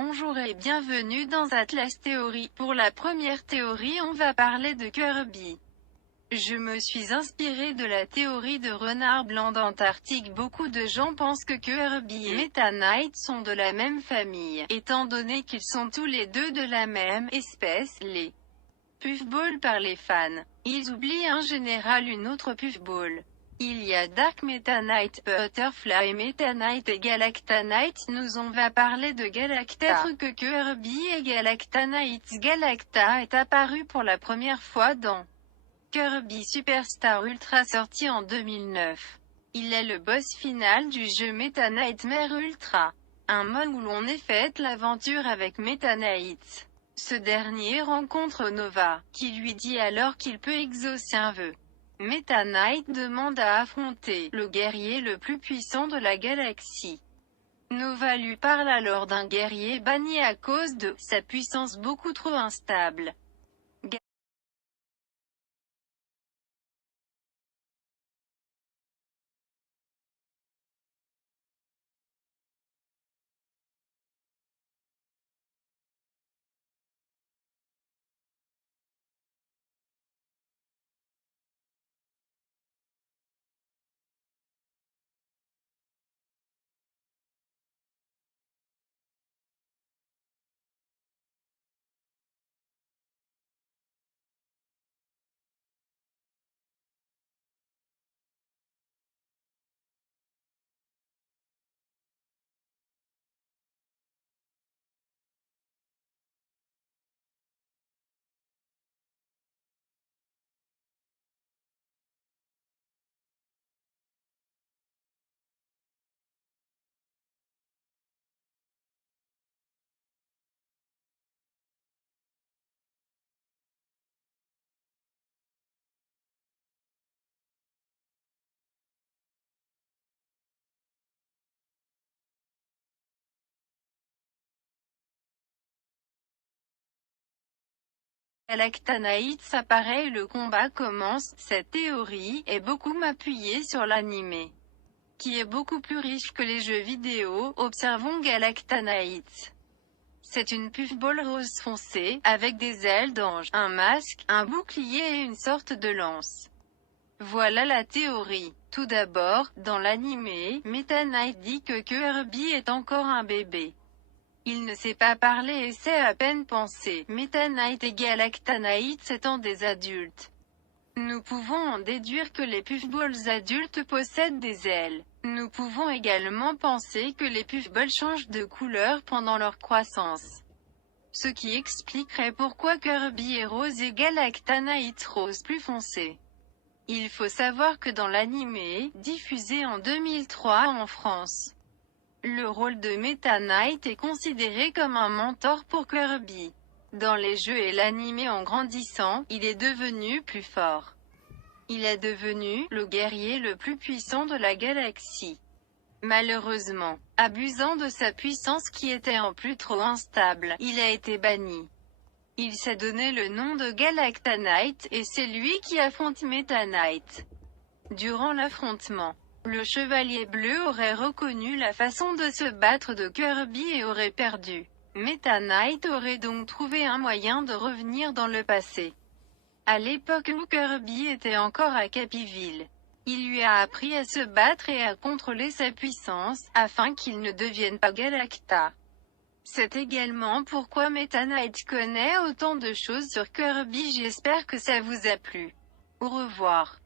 Bonjour et bienvenue dans Atlas Théorie. Pour la première théorie, on va parler de Kirby. Je me suis inspiré de la théorie de renard blanc d'Antarctique. Beaucoup de gens pensent que Kirby et Meta Knight sont de la même famille, étant donné qu'ils sont tous les deux de la même espèce, les puffballs par les fans. Ils oublient en général une autre puffball. Il y a Dark Meta Knight, Butterfly Meta Knight et Galacta Knight. Nous on va parler de Galacta. Peut-être que Kirby et Galacta Knight. Galacta est apparu pour la première fois dans Kirby Superstar Ultra sorti en 2009. Il est le boss final du jeu Meta Nightmare Ultra. Un mode où l'on effectue l'aventure avec Meta Knight. Ce dernier rencontre Nova, qui lui dit alors qu'il peut exaucer un vœu. Meta Knight demande à affronter le guerrier le plus puissant de la galaxie. Nova lui parle alors d'un guerrier banni à cause de sa puissance beaucoup trop instable. Galacta Knight apparaît et le combat commence. Cette théorie est beaucoup appuyée sur l'anime, qui est beaucoup plus riche que les jeux vidéo. Observons Galacta Knight. C'est une puffball rose foncé, avec des ailes d'ange, un masque, un bouclier et une sorte de lance. Voilà la théorie. Tout d'abord, dans l'anime, Meta Knight dit que Kirby est encore un bébé. Il ne sait pas parler et sait à peine penser. Meta Knight et Galacta Knight étant des adultes. Nous pouvons en déduire que les puffballs adultes possèdent des ailes. Nous pouvons également penser que les puffballs changent de couleur pendant leur croissance. Ce qui expliquerait pourquoi Kirby est rose et Galacta Knight rose plus foncé. Il faut savoir que dans l'anime, diffusé en 2003 en France, le rôle de Meta Knight est considéré comme un mentor pour Kirby. Dans les jeux et l'anime en grandissant, il est devenu plus fort. Il est devenu le guerrier le plus puissant de la galaxie. Malheureusement, abusant de sa puissance qui était en plus trop instable, il a été banni. Il s'est donné le nom de Galacta Knight, et c'est lui qui affronte Meta Knight. Durant l'affrontement, le chevalier bleu aurait reconnu la façon de se battre de Kirby et aurait perdu. Meta Knight aurait donc trouvé un moyen de revenir dans le passé. À l'époque où Kirby était encore à Capyville, il lui a appris à se battre et à contrôler sa puissance, afin qu'il ne devienne pas Galacta. C'est également pourquoi Meta Knight connaît autant de choses sur Kirby. J'espère que ça vous a plu. Au revoir.